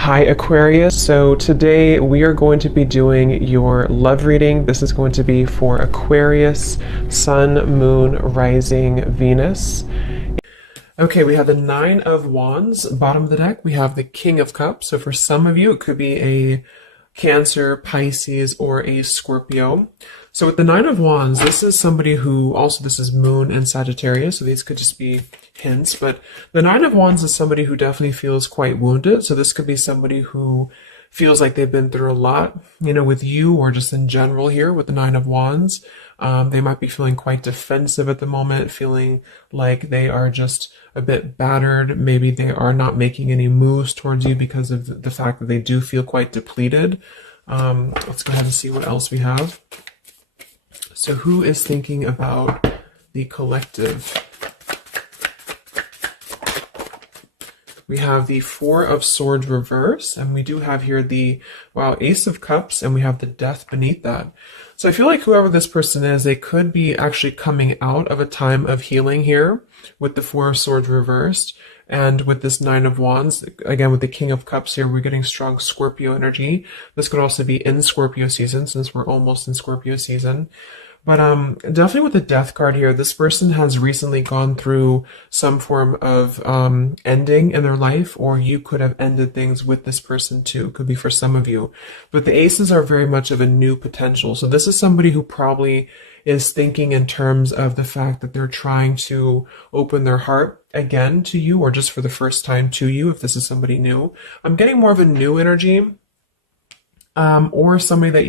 Hi Aquarius, so today we are going to be doing your love reading. This is going to be for Aquarius, Sun, Moon, Rising, Venus. Okay, we have the Nine of Wands, bottom of the deck. We have the King of Cups. So for some of you, it could be a Cancer, Pisces, or a Scorpio. So with the Nine of Wands, this is somebody who, also this is Moon and Sagittarius, so these could just be hints, but the Nine of Wands is somebody who definitely feels quite wounded. So this could be somebody who feels like they've been through a lot, with you or just in general here with the Nine of Wands. They might be feeling quite defensive at the moment, feeling like they are just a bit battered. Maybe they are not making any moves towards you because of the fact that they do feel quite depleted. Let's go ahead and see what else we have. So who is thinking about the collective? We have the Four of Swords reverse, and we do have here the, Ace of Cups, and we have the Death beneath that. So I feel like whoever this person is, they could be actually coming out of a time of healing here with the Four of Swords reversed, and with this Nine of Wands, again with the King of Cups here, we're getting strong Scorpio energy. This could also be in Scorpio season, since we're almost in Scorpio season. But definitely with the Death card here, this person has recently gone through some form of ending in their life, or you could have ended things with this person too. It could be for some of you. But the Aces are very much of a new potential. So this is somebody who probably is thinking in terms of the fact that they're trying to open their heart again to you, or just for the first time to you, if this is somebody new. I'm getting more of a new energy, or somebody that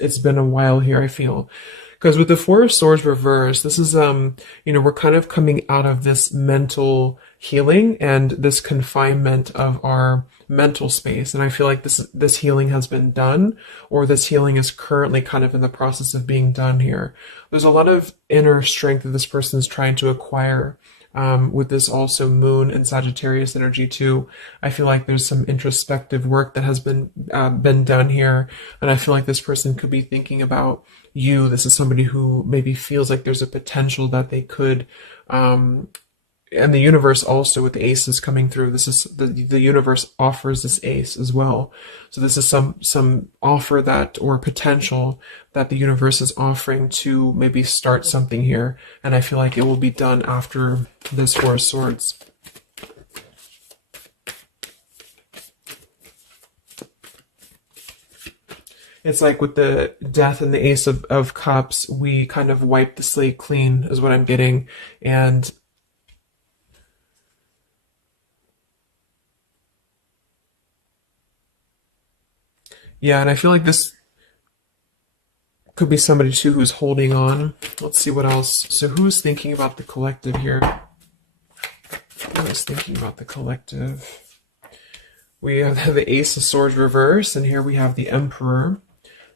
it's been a while here, I feel. Because with the Four of Swords reversed, this is, we're kind of coming out of this mental healing and this confinement of our mental space. And I feel like this healing has been done, or this healing is currently kind of in the process of being done here. There's a lot of inner strength that this person is trying to acquire. With this also Moon and Sagittarius energy too. I feel like there's some introspective work that has been done here, and I feel like this person could be thinking about you. This is somebody who maybe feels like there's a potential that they could, and the universe also with the aces coming through. This is the universe offers this ace as well. So this is some offer that, or potential that the universe is offering to maybe start something here. And I feel like it will be done after this Four of Swords. It's like with the Death and the Ace of Cups, we kind of wipe the slate clean is what I'm getting. And yeah, and I feel like this could be somebody too who's holding on. Let's see what else. So who's thinking about the collective here? Who is thinking about the collective? We have the Ace of Swords reverse, and here we have the Emperor.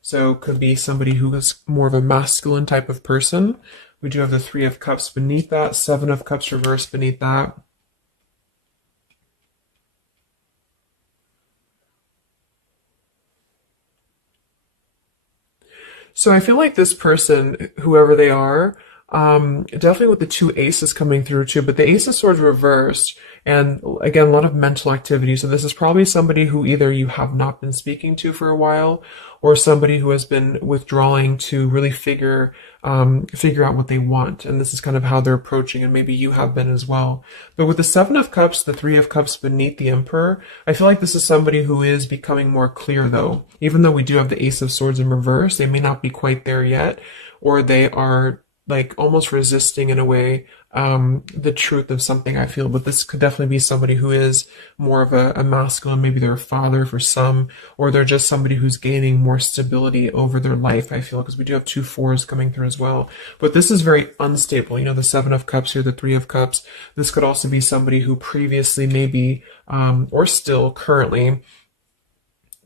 So it could be somebody who is more of a masculine type of person. We do have the Three of Cups beneath that, Seven of Cups reverse beneath that. So I feel like this person, whoever they are, definitely with the two aces coming through too, but the Ace of Swords reversed, and again, a lot of mental activity. So this is probably somebody who either you have not been speaking to for a while, or somebody who has been withdrawing to really figure out what they want. And this is kind of how they're approaching, and maybe you have been as well. But with the Seven of Cups, the Three of Cups beneath the Emperor, I feel like this is somebody who is becoming more clear though. Even though we do have the Ace of Swords in reverse, they may not be quite there yet, or they are like almost resisting in a way the truth of something, I feel. But this could definitely be somebody who is more of a masculine. Maybe they're a father for some, or they're just somebody who's gaining more stability over their life, I feel, because we do have two fours coming through as well. But this is very unstable. The Seven of Cups here, the Three of Cups. This could also be somebody who previously maybe, or still currently,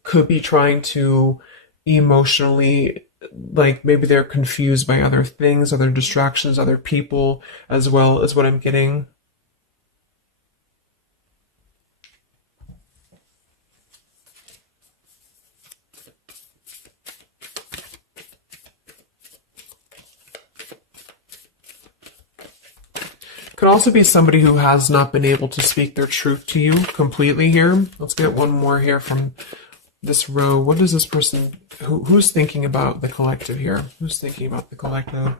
could be trying to emotionally, like maybe they're confused by other things, other distractions, other people, as well as what I'm getting. Could also be somebody who has not been able to speak their truth to you completely here. Let's get one more here from this row. What is this person, who's thinking about the collective here? Who's thinking about the collective?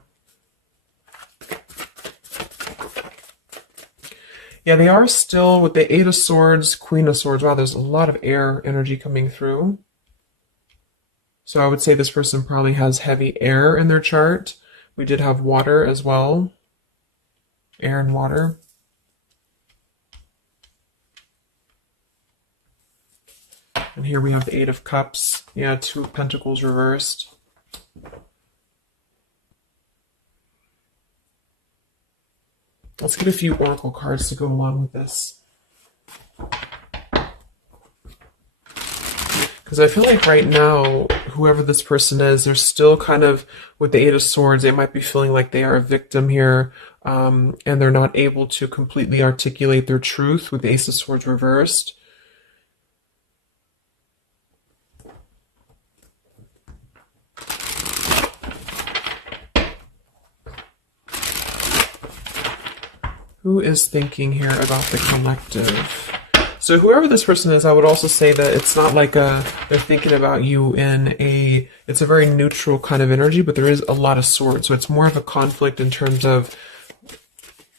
Yeah, they are still with the Eight of Swords, Queen of Swords. Wow, there's a lot of air energy coming through. So I would say this person probably has heavy air in their chart. We did have water as well. Air and water. And here we have the Eight of Cups. Yeah, Two of Pentacles reversed. Let's get a few oracle cards to go along with this. Because I feel like right now, whoever this person is, they're still kind of, with the Eight of Swords, they might be feeling like they are a victim here, and they're not able to completely articulate their truth with the Ace of Swords reversed. Who is thinking here about the collective? So whoever this person is, I would also say that it's not like they're thinking about you in it's a very neutral kind of energy, but there is a lot of swords. So it's more of a conflict in terms of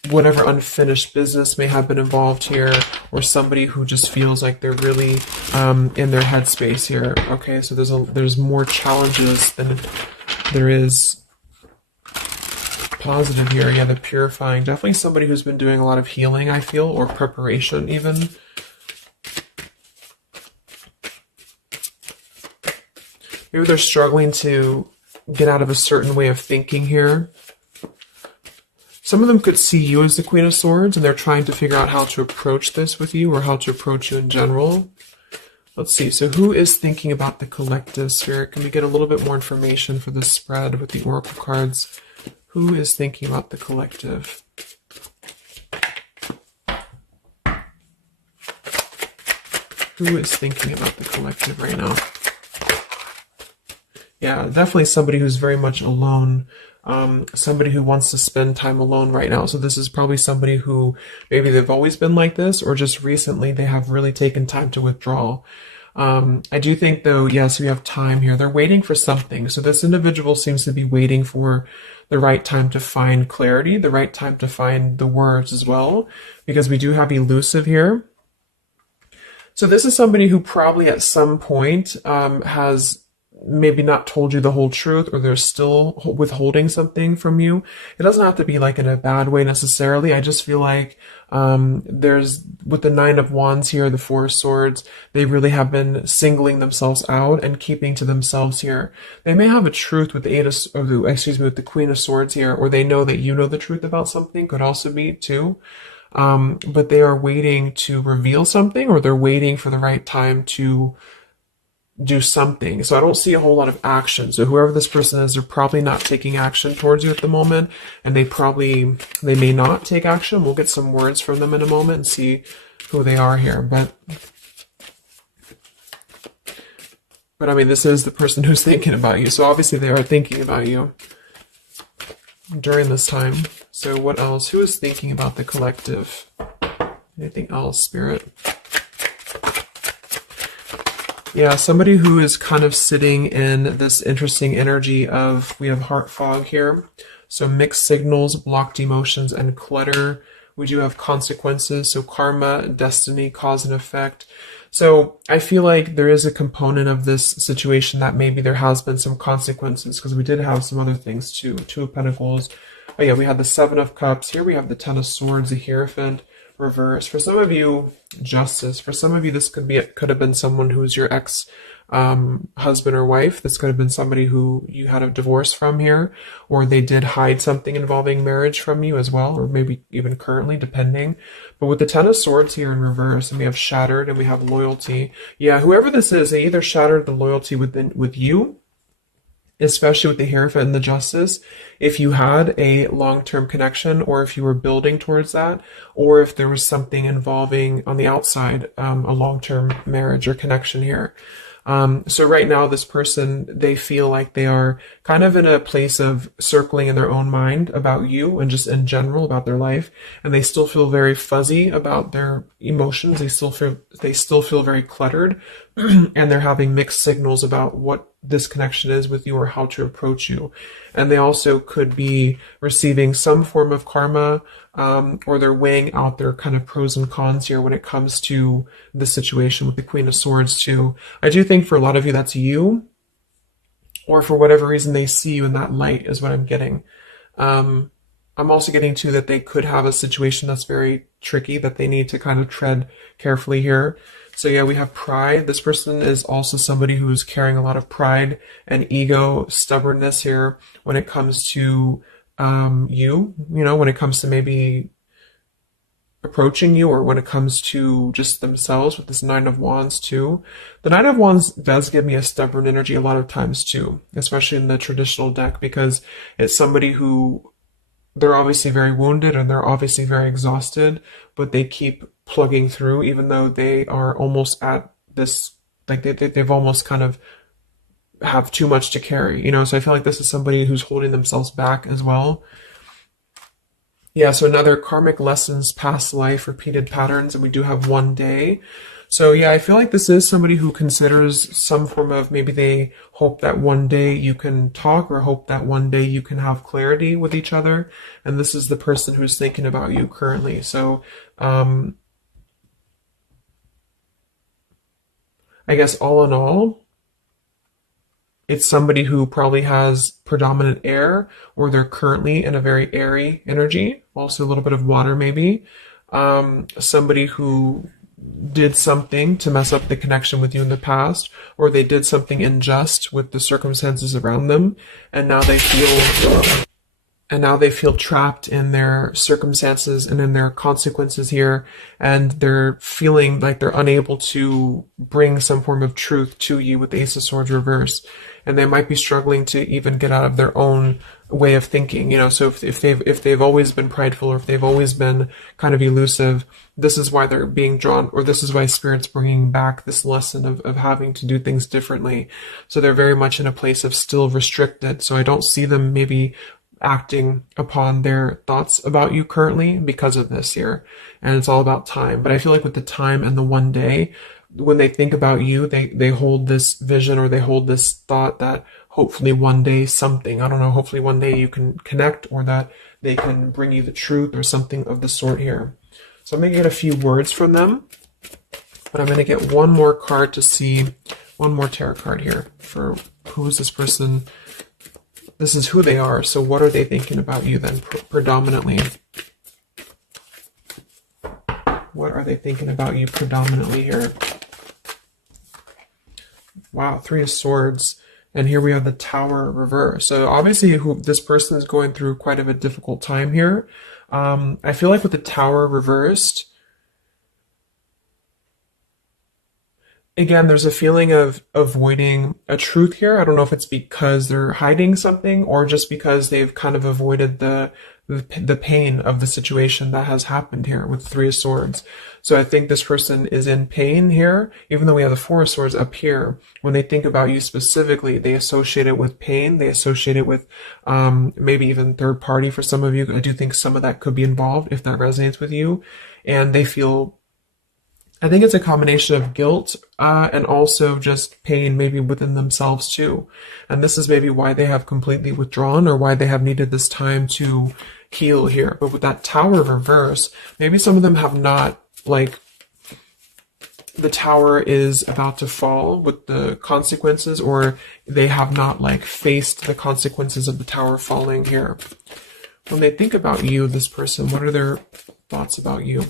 whatever unfinished business may have been involved here, or somebody who just feels like they're really in their headspace here. Okay, so there's more challenges than there is positive here. Yeah, the purifying. Definitely somebody who's been doing a lot of healing, I feel, or preparation even. Maybe they're struggling to get out of a certain way of thinking here. Some of them could see you as the Queen of Swords, and they're trying to figure out how to approach this with you, or how to approach you in general. Let's see. So who is thinking about the collective spirit? Can we get a little bit more information for this spread with the oracle cards? Who is thinking about the collective? Who is thinking about the collective right now? Yeah, definitely somebody who's very much alone. Somebody who wants to spend time alone right now. So this is probably somebody who maybe they've always been like this, or just recently they have really taken time to withdraw. I do think though, yes, we have time here. They're waiting for something. So this individual seems to be waiting for the right time to find clarity, the right time to find the words as well, because we do have elusive here. So this is somebody who probably at some point has maybe not told you the whole truth, or they're still withholding something from you. It doesn't have to be like in a bad way necessarily. I just feel like there's, with the Nine of Wands here, the Four of Swords, they really have been singling themselves out and keeping to themselves here. They may have a truth with the with the Queen of Swords here, or they know that you know the truth about something, could also be too. But they are waiting to reveal something, or they're waiting for the right time to do something. So I don't see a whole lot of action. So whoever this person is, they're probably not taking action towards you at the moment, and they may not take action. We'll get some words from them in a moment and see who they are here. But I mean, this is the person who's thinking about you. So obviously they are thinking about you during this time. So what else? Who is thinking about the collective? Anything else, Spirit? Yeah, somebody who is kind of sitting in this interesting energy of, we have heart fog here. So mixed signals, blocked emotions, and clutter. We do have consequences. So karma, destiny, cause and effect. So I feel like there is a component of this situation that maybe there has been some consequences, because we did have some other things too. Two of Pentacles. Oh yeah, we had the Seven of Cups. Here we have the Ten of Swords, the Hierophant. Reverse. For some of you, Justice. For some of you, this could have been someone who's your ex husband or wife. This could have been somebody who you had a divorce from here, or they did hide something involving marriage from you as well, or maybe even currently, depending. But with the Ten of Swords here in reverse, and we have shattered, and we have loyalty. Yeah, whoever this is, they either shattered the loyalty with you, especially with the Hierophant and the Justice, if you had a long-term connection, or if you were building towards that, or if there was something involving on the outside, a long-term marriage or connection here. So right now, this person, they feel like they are kind of in a place of circling in their own mind about you and just in general about their life. And they still feel very fuzzy about their emotions. They still feel very cluttered and they're having mixed signals about what this connection is with you or how to approach you. And they also could be receiving some form of karma, or they're weighing out their kind of pros and cons here when it comes to the situation with the Queen of Swords too. I do think for a lot of you that's you, or for whatever reason they see you in that light is what I'm getting. I'm also getting too that they could have a situation that's very tricky that they need to kind of tread carefully here. So yeah, we have pride. This person is also somebody who's carrying a lot of pride and ego, stubbornness here when it comes to when it comes to maybe approaching you, or when it comes to just themselves with this Nine of Wands too. The Nine of Wands does give me a stubborn energy a lot of times too, especially in the traditional deck, because it's somebody who, they're obviously very wounded and they're obviously very exhausted, but they keep plugging through even though they are almost at this, like they've almost kind of have too much to carry, so I feel like this is somebody who's holding themselves back as well. Yeah, so another karmic lessons, past life, repeated patterns, and we do have one day. So yeah, I feel like this is somebody who considers some form of, maybe they hope that one day you can talk, or hope that one day you can have clarity with each other. And this is the person who's thinking about you currently. So I guess all in all, it's somebody who probably has predominant air, or they're currently in a very airy energy, also a little bit of water maybe. Somebody who did something to mess up the connection with you in the past, or they did something unjust with the circumstances around them, and now they feel trapped in their circumstances and in their consequences here, and they're feeling like they're unable to bring some form of truth to you with the Ace of Swords reverse. And they might be struggling to even get out of their own way of thinking, so if they've always been prideful, or if they've always been kind of elusive, this is why they're being drawn, or this is why Spirit's bringing back this lesson of having to do things differently. So they're very much in a place of still restricted. So I don't see them maybe acting upon their thoughts about you currently because of this here. And it's all about time. But I feel like with the time and the one day, when they think about you, they hold this vision, or they hold this thought that hopefully one day something, I don't know, hopefully one day you can connect, or that they can bring you the truth or something of the sort here. So I'm going to get a few words from them, but I'm going to get one more card to see, one more tarot card here for who is this person. This is who they are. So what are they thinking about you then predominantly? What are they thinking about you predominantly here? Wow, Three of Swords. And here we have the Tower reverse. So obviously this person is going through quite of a difficult time here. I feel like with the Tower reversed, again, there's a feeling of avoiding a truth here. I don't know if it's because they're hiding something, or just because they've kind of avoided the pain of the situation that has happened here with Three of Swords. So I think this person is in pain here, even though we have the Four of Swords up here. When they think about you specifically, they associate it with pain. They associate it with maybe even third party for some of you. I do think some of that could be involved if that resonates with you. And they feel, I think it's a combination of guilt and also just pain maybe within themselves too. And this is maybe why they have completely withdrawn, or why they have needed this time to heal here. But with that Tower reverse, maybe some of them have not, like, the tower is about to fall with the consequences, or they have not like faced the consequences of the tower falling here. When they think about you, this person, what are their thoughts about you?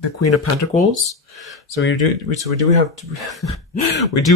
The Queen of Pentacles. So we do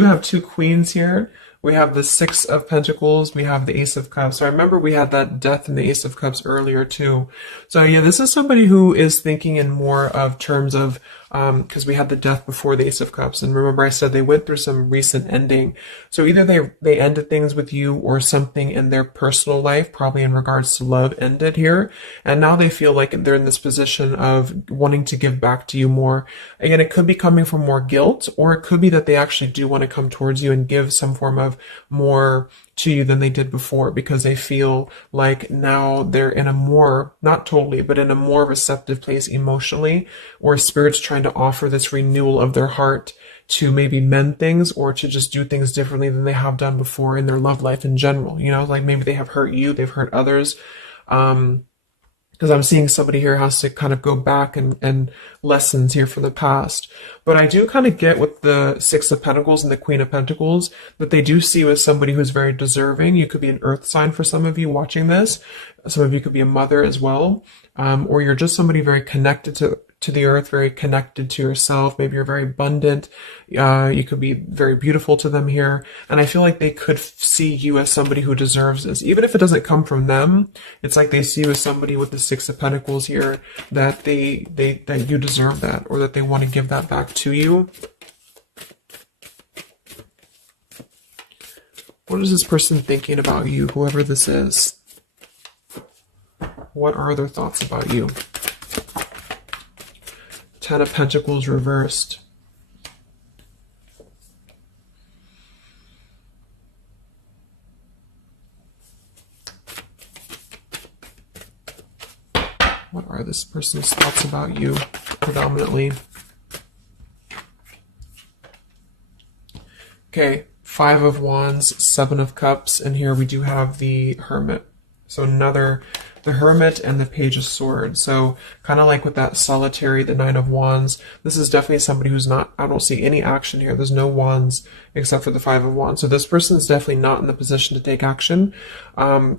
have two queens here. We have the Six of Pentacles. We have the Ace of Cups. So I remember we had that Death and the Ace of Cups earlier too. So yeah, this is somebody who is thinking in more of terms of because we had the death before the Ace of Cups. And remember I said they went through some recent ending. So either they ended things with you, or something in their personal life, probably in regards to love, ended here. And now they feel like they're in this position of wanting to give back to you more. Again, it could be coming from more guilt, or it could be that they actually do want to come towards you and give some form of more to you than they did before, because they feel like now they're in a more, not totally, but in a more receptive place emotionally, or Spirit's trying to offer this renewal of their heart to maybe mend things, or to just do things differently than they have done before in their love life in general. You know, like maybe they have hurt you, they've hurt others. Because I'm seeing somebody here has to kind of go back and lessons here from the past. But I do kind of get with the Six of Pentacles and the Queen of Pentacles that they do see you as somebody who's very deserving. You could be an earth sign for some of you watching this. Some of you could be a mother as well. Or you're just somebody very connected to the earth, very connected to yourself. Maybe you're very abundant. You could be very beautiful to them here. And I feel like they could see you as somebody who deserves this. Even if it doesn't come from them, it's like they see you as somebody with the Six of Pentacles here, that that you deserve that, or that they want to give that back to you. What is this person thinking about you, whoever this is? What are their thoughts about you? Ten of Pentacles reversed. What are this person's thoughts about you, predominantly? Okay, Five of Wands, Seven of Cups, and here we do have the Hermit. So the Hermit and the Page of Swords. So kind of like with that solitary, the Nine of Wands, this is definitely somebody who's not, I don't see any action here. There's no wands except for the Five of Wands. So this person is definitely not in the position to take action.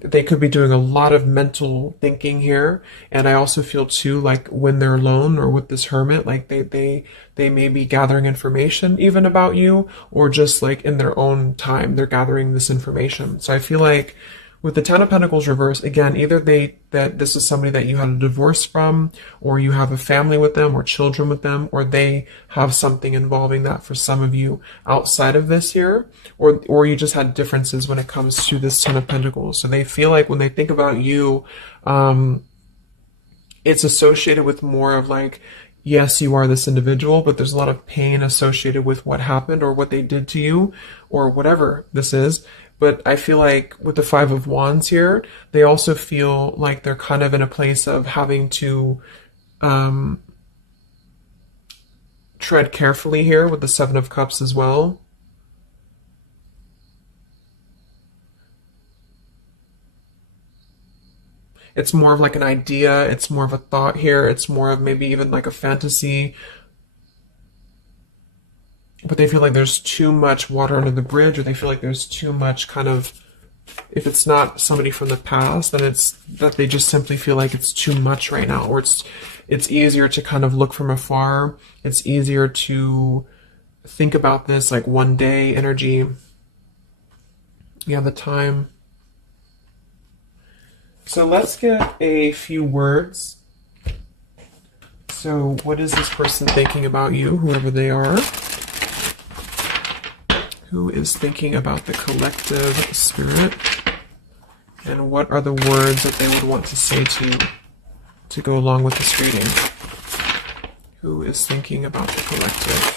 They could be doing a lot of mental thinking here. And I also feel too, like when they're alone or with this Hermit, like they may be gathering information even about you, or just like in their own time, they're gathering this information. So I feel like with the Ten of Pentacles reversed, again, either that this is somebody that you had a divorce from, or you have a family with them, or children with them, or they have something involving that for some of you outside of this here, or you just had differences when it comes to this Ten of Pentacles. So they feel like when they think about you, it's associated with more of like, yes, you are this individual, but there's a lot of pain associated with what happened or what they did to you, or whatever this is. But I feel like with the Five of Wands here, they also feel like they're kind of in a place of having to tread carefully here with the Seven of Cups as well. It's more of like an idea. It's more of a thought here. It's more of maybe even like a fantasy. But they feel like there's too much water under the bridge, or they feel like there's too much kind of, if it's not somebody from the past, then it's that they just simply feel like it's too much right now, or it's easier to kind of look from afar. It's easier to think about this like one day energy. Yeah, the time. So let's get a few words. So what is this person thinking about you, whoever they are? Who is thinking about the collective spirit? And what are the words that they would want to say to go along with this reading? Who is thinking about the collective?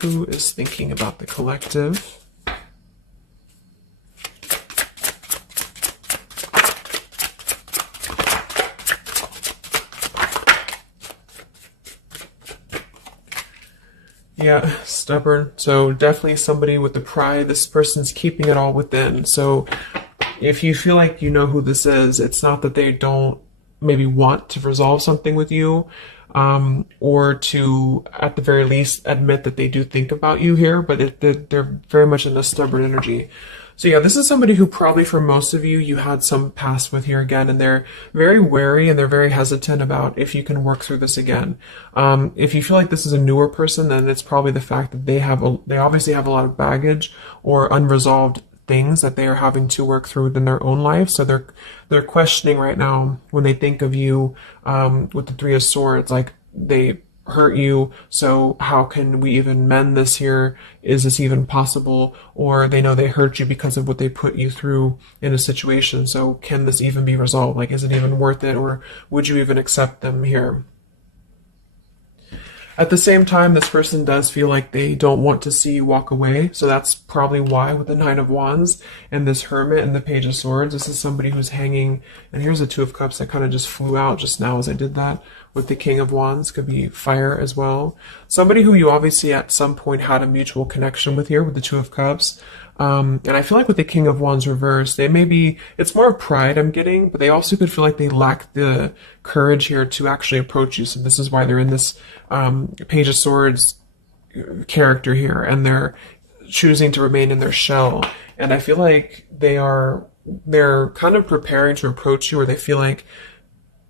Who is thinking about the collective? Yeah, stubborn. So definitely somebody with the pride. This person's keeping it all within. So if you feel like you know who this is, it's not that they don't maybe want to resolve something with you, or to, at the very least, admit that they do think about you here, but they're very much in a stubborn energy. So yeah, this is somebody who probably for most of you, you had some past with here again, and they're very wary and they're very hesitant about if you can work through this again. If you feel like this is a newer person, then it's probably the fact that they obviously have a lot of baggage or unresolved things that they are having to work through within their own life. So they're questioning right now when they think of you with the Three of Swords, like they hurt you, so how can we even mend this here? Is this even possible? Or they know they hurt you because of what they put you through in a situation, so can this even be resolved? Like, is it even worth it, or would you even accept them here? At the same time, this person does feel like they don't want to see you walk away. So that's probably why with the Nine of Wands and this Hermit and the Page of Swords, this is somebody who's hanging. And here's the Two of Cups that kind of just flew out just now as I did that. With the King of Wands, could be fire as well. Somebody who you obviously at some point had a mutual connection with here with the Two of Cups. And I feel like with the King of Wands reversed, they may be, it's more pride I'm getting, but they also could feel like they lack the courage here to actually approach you. So this is why they're in this Page of Swords character here, and they're choosing to remain in their shell. And I feel like they're kind of preparing to approach you, or they feel like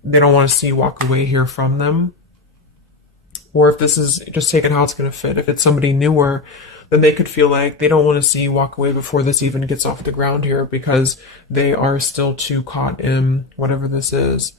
they don't want to see you walk away here from them. Or if this is just taking how it's going to fit, if it's somebody newer, then they could feel like they don't want to see you walk away before this even gets off the ground here, because they are still too caught in whatever this is.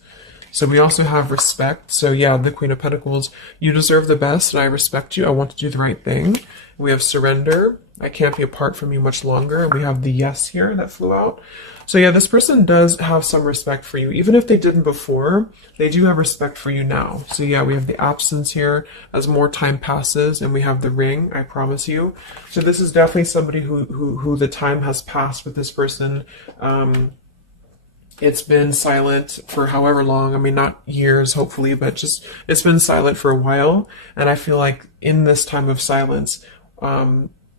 So we also have respect. So yeah, the Queen of Pentacles, you deserve the best and I respect you. I want to do the right thing. We have surrender. I can't be apart from you much longer. And we have the yes here that flew out. So yeah, this person does have some respect for you. Even if they didn't before, they do have respect for you now. So yeah, we have the absence here as more time passes, and we have the ring, I promise you. So this is definitely somebody who the time has passed with this person. It's been silent for however long. I mean, not years, hopefully, but just it's been silent for a while. And I feel like in this time of silence,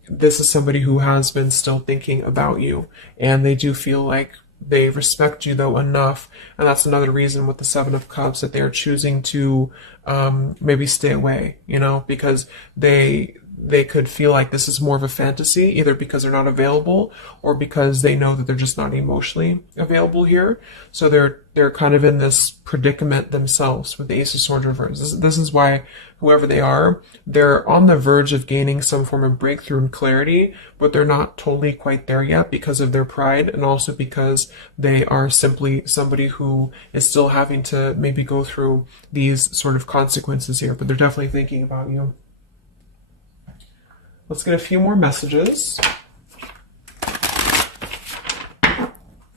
this is somebody who has been still thinking about you, and they do feel like they respect you though enough. And that's another reason with the Seven of Cups that they are choosing to maybe stay away, you know, because they could feel like this is more of a fantasy, either because they're not available or because they know that they're just not emotionally available here. So they're kind of in this predicament themselves with the Ace of Swords reverse. This is why whoever they are, they're on the verge of gaining some form of breakthrough and clarity, but they're not totally quite there yet because of their pride, and also because they are simply somebody who is still having to maybe go through these sort of consequences here, but they're definitely thinking about you. Let's get a few more messages.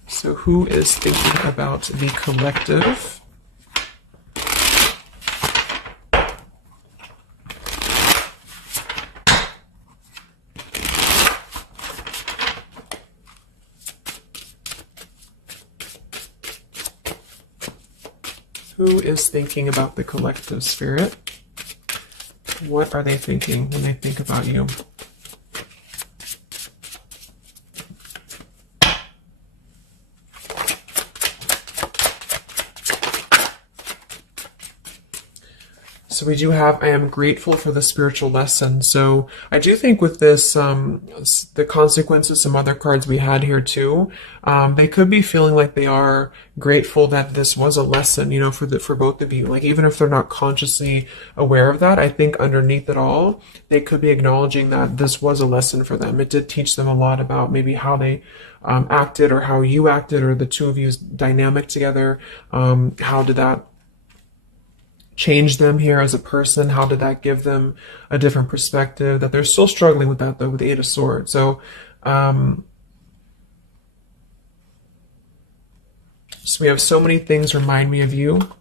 So who is thinking about the collective? Who is thinking about the collective, Spirit? What are they thinking when they think about you? So we do have, I am grateful for the spiritual lesson. So I do think with this, the consequences, some other cards we had here too, they could be feeling like they are grateful that this was a lesson, you know, for both of you. Like, even if they're not consciously aware of that, I think underneath it all, they could be acknowledging that this was a lesson for them. It did teach them a lot about maybe how they acted, or how you acted, or the two of you's dynamic together. How did that change them here as a person? How did that give them a different perspective? That they're still struggling with that though, with the Eight of Swords. So, so we have so many things remind me of you.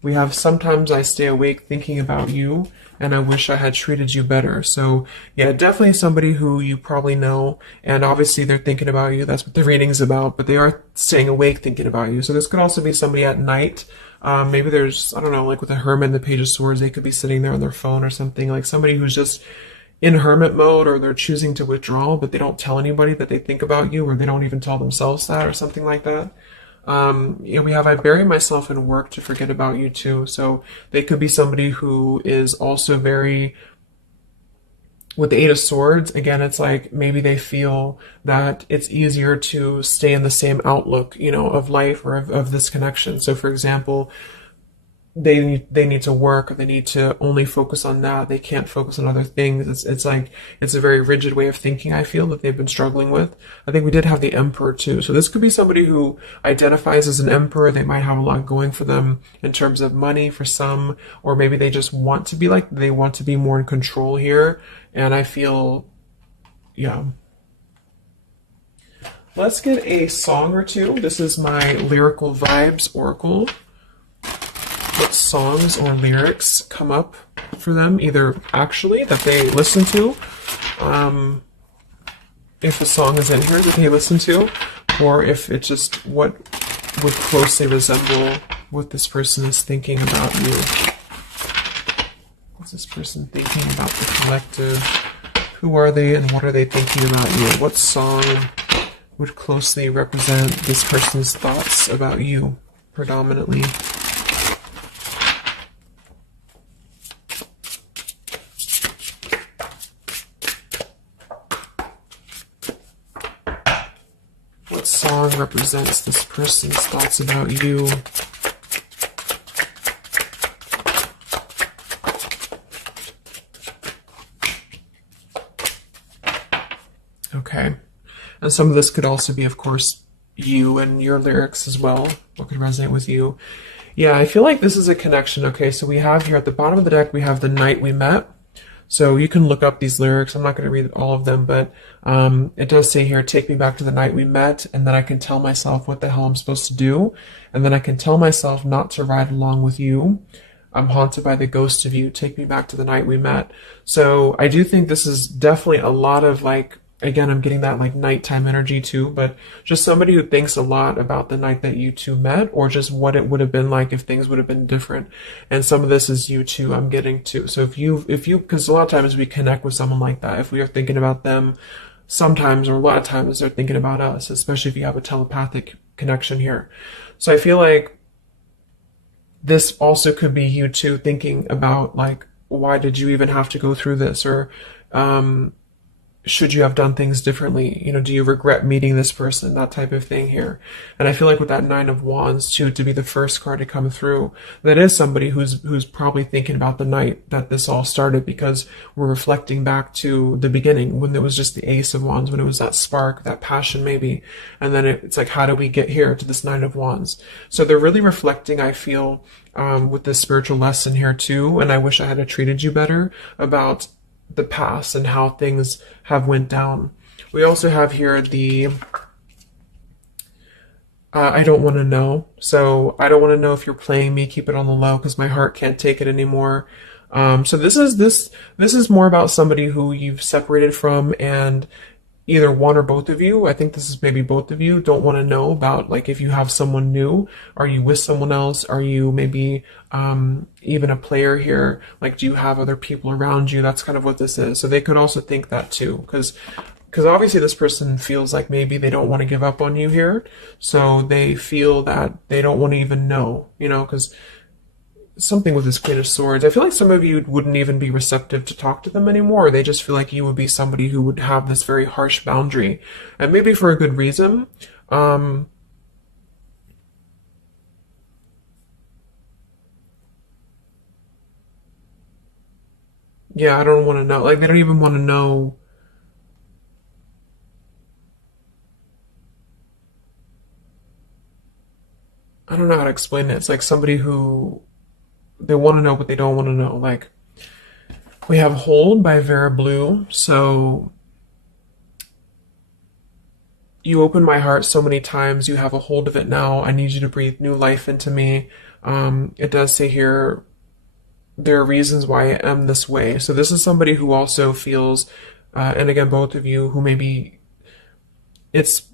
We have sometimes I stay awake thinking about you, and I wish I had treated you better. So yeah, definitely somebody who you probably know, and obviously they're thinking about you. That's what the reading's about, but they are staying awake thinking about you. So this could also be somebody at night. Maybe there's, I don't know, like with the Hermit and the Page of Swords, they could be sitting there on their phone or something, like somebody who's just in hermit mode, or they're choosing to withdraw, but they don't tell anybody that they think about you, or they don't even tell themselves that, or something like that. You know, we have, I bury myself in work to forget about you too. So they could be somebody who is also very, with the Eight of Swords, again, it's like maybe they feel that it's easier to stay in the same outlook, you know, of life, or of this connection. So for example, they need to work, or they need to only focus on that. They can't focus on other things. It's like it's a very rigid way of thinking, I feel, that they've been struggling with. I think we did have the emperor too. So this could be somebody who identifies as an emperor. They might have a lot going for them in terms of money for some, or maybe they just want to be like, they want to be more in control here. And I feel, yeah. Let's get a song or two. This is my Lyrical Vibes Oracle. What songs or lyrics come up for them, either actually that they listen to, if a song is in here that they listen to, or if it's just what would closely resemble what this person is thinking about you. What's this person thinking about the collective? Who are they and what are they thinking about you? What song would closely represent this person's thoughts about you predominantly? What song represents this person's thoughts about you? Okay. And some of this could also be, of course, you and your lyrics as well. What could resonate with you? Yeah, I feel like this is a connection. Okay, so we have here at the bottom of the deck, we have The Night We Met. So you can look up these lyrics. I'm not going to read all of them, but it does say here, take me back to the night we met, and then I can tell myself what the hell I'm supposed to do. And then I can tell myself not to ride along with you. I'm haunted by the ghost of you. Take me back to the night we met. So I do think this is definitely a lot of like, again, I'm getting that like nighttime energy too, but just somebody who thinks a lot about the night that you two met, or just what it would have been like if things would have been different. And some of this is you too, I'm getting to. So if you, because a lot of times we connect with someone like that. If we are thinking about them sometimes, or a lot of times they're thinking about us, especially if you have a telepathic connection here. So I feel like this also could be you too thinking about like, why did you even have to go through this? Or, should you have done things differently? You know, do you regret meeting this person? That type of thing here. And I feel like with that Nine of Wands too, to be the first card to come through, that is somebody who's probably thinking about the night that this all started, because we're reflecting back to the beginning when it was just the Ace of Wands, when it was that spark, that passion maybe. And then it's like, how do we get here to this Nine of Wands? So they're really reflecting, I feel, with this spiritual lesson here too. And I wish I had treated you better about the past and how things have went down. We also have here the I don't want to know. So I don't want to know if you're playing me. Keep it on the low because my heart can't take it anymore. So this is more about somebody who you've separated from, and either one or both of you, I think this is maybe both of you, don't want to know about, like, if you have someone new. Are you with someone else? Are you maybe even a player here? Like, do you have other people around you? That's kind of what this is. So they could also think that too, because obviously this person feels like maybe they don't want to give up on you here. So they feel that they don't want to even know, you know, because something with this Queen of Swords, I feel like some of you wouldn't even be receptive to talk to them anymore. Or they just feel like you would be somebody who would have this very harsh boundary, and maybe for a good reason. Yeah, I don't want to know. Like, they don't even want to know. I don't know how to explain it. It's like somebody who, they want to know, but they don't want to know. Like, we have Hold by Vera Blue. So you open my heart so many times. You have a hold of it now. I need you to breathe new life into me. It does say here, there are reasons why I am this way. So this is somebody who also feels, and again, both of you, who maybe it's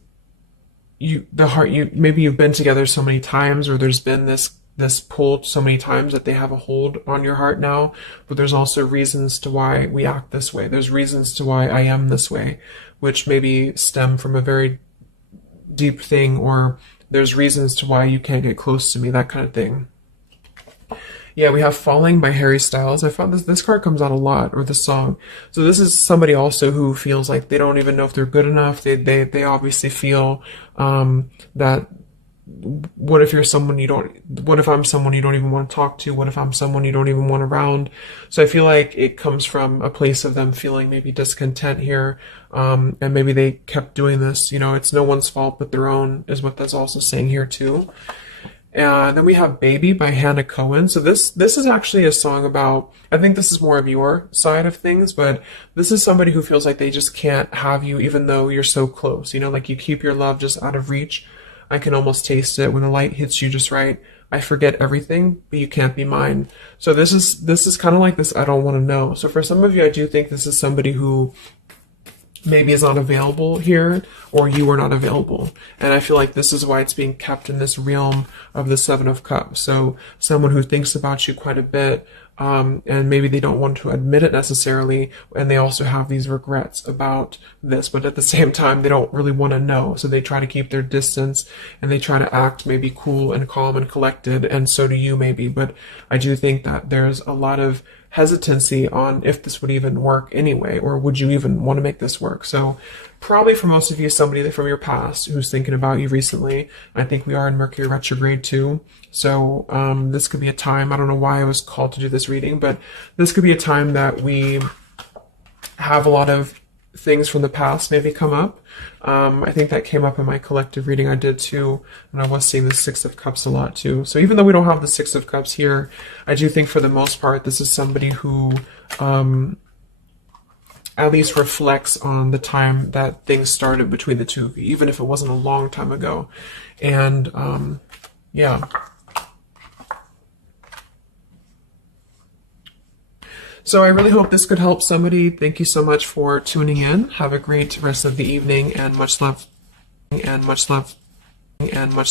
you, the heart, you, maybe you've been together so many times, or there's been this pull so many times that they have a hold on your heart now. But there's also reasons to why we act this way. There's reasons to why I am this way, which maybe stem from a very deep thing, or there's reasons to why you can't get close to me, that kind of thing. Yeah, we have Falling by Harry Styles. I found this card comes out a lot, or this song. So this is somebody also who feels like they don't even know if they're good enough. They obviously feel that what if you're someone you don't, what if I'm someone you don't even want to talk to? What if I'm someone you don't even want around? So I feel like it comes from a place of them feeling maybe discontent here. And maybe they kept doing this, it's no one's fault but their own, is what that's also saying here too. And then we have Baby by Hannah Cohen. So this is actually a song about, I think this is more of your side of things, but this is somebody who feels like they just can't have you even though you're so close. Like you keep your love just out of reach. I can almost taste it when the light hits you just right. I forget everything, but you can't be mine. So this is kind of like this I don't want to know. So for some of you, I do think this is somebody who maybe is not available here, or you are not available. And I feel like this is why it's being kept in this realm of the Seven of Cups. So someone who thinks about you quite a bit, and maybe they don't want to admit it necessarily, and they also have these regrets about this, but at the same time, they don't really want to know. So they try to keep their distance, and they try to act maybe cool and calm and collected, and so do you maybe. But I do think that there's a lot of hesitancy on if this would even work anyway, or would you even want to make this work? So probably for most of you, somebody from your past who's thinking about you recently. I think we are in Mercury retrograde too. So this could be a time, I don't know why I was called to do this reading, but this could be a time that we have a lot of things from the past maybe come up. I think that came up in my collective reading I did too, and I was seeing the Six of Cups a lot too. So even though we don't have the Six of Cups here, I do think for the most part this is somebody who at least reflects on the time that things started between the two of you, even if it wasn't a long time ago. And yeah. So I really hope this could help somebody. Thank you so much for tuning in. Have a great rest of the evening, and much love, and much love, and much